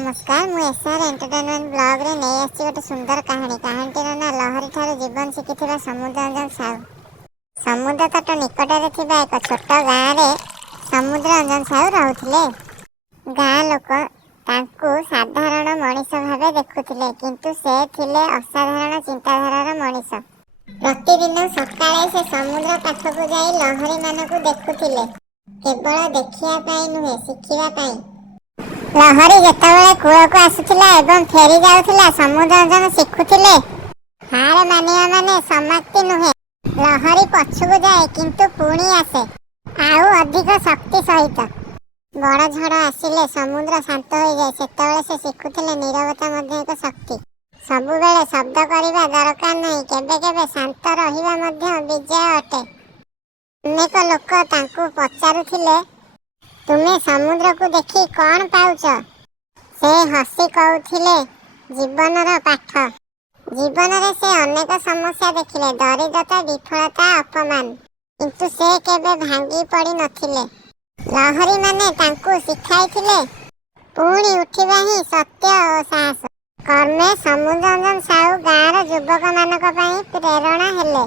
नमस्कार मु SR entertainment blog रे नहीं आछि गोटे सुंदर कहानी कहानीर ना लहरी ठार जीवन शिखिथिबा समुद्र रंजन साहू। समुद्र तट निकटरे थिबा एक छोट गाँव रे समुद्र रंजन साहू रहउथिले। गाँ लोक तांकु साधारण मनीष भाबे देखुथिले किंतु से थिले असाधारण चिंताधारार मनीष। प्रतिदिन सकाळे से समुद्र पाखकु जाई लहरी मानकु देखुथिले, केवल देखिया पाई नुहे शिखिबा पाई। लहरी जेतेबेले कूलक आसुथिला एवं फेरी जाउथिला समुद्र रंजन शिखुथिले। हार मानिया माने समाप्ति नुहे, लहरी पछकु जाए किंतु पुणी आसे आउ अधिक शक्ति सहित। बड़ झड़ आसिले समुद्र शांत हो जाए, सेतेबेले से शिखुथिले नीरवता मध्ये एक शक्ति। सबुबेले शब्द करिबा दरकार नहीं, केबे केबे शांत रहिबा मध्ये विजय अटे। अनेक लोक तांकु पचारुथिले, तुमे समुद्र को देखी कौन पाउच? से हसी कहूथिले, जीवनर पाठ। जीवन रे से अनेक समस्या देखिले, दरिद्रता, विफलता, अपमान, किंतु से केबे भांगी पड़ी नथिले। लहरी माने तांकु शिखाइथिले पुणी उठिबा ही सत्य और साहस। कर्मे समुद्र रंजन साहू गाँवर युवक मानक पई प्रेरणा हेले।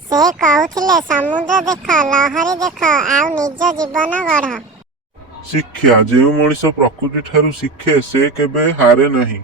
से कहूथिले समुद्र देख, लहरी देख, आउ निज जीवन गढ़। शिक्षा जो मनीष प्रकृति ठारू शिखे से केबे हारे नहीं।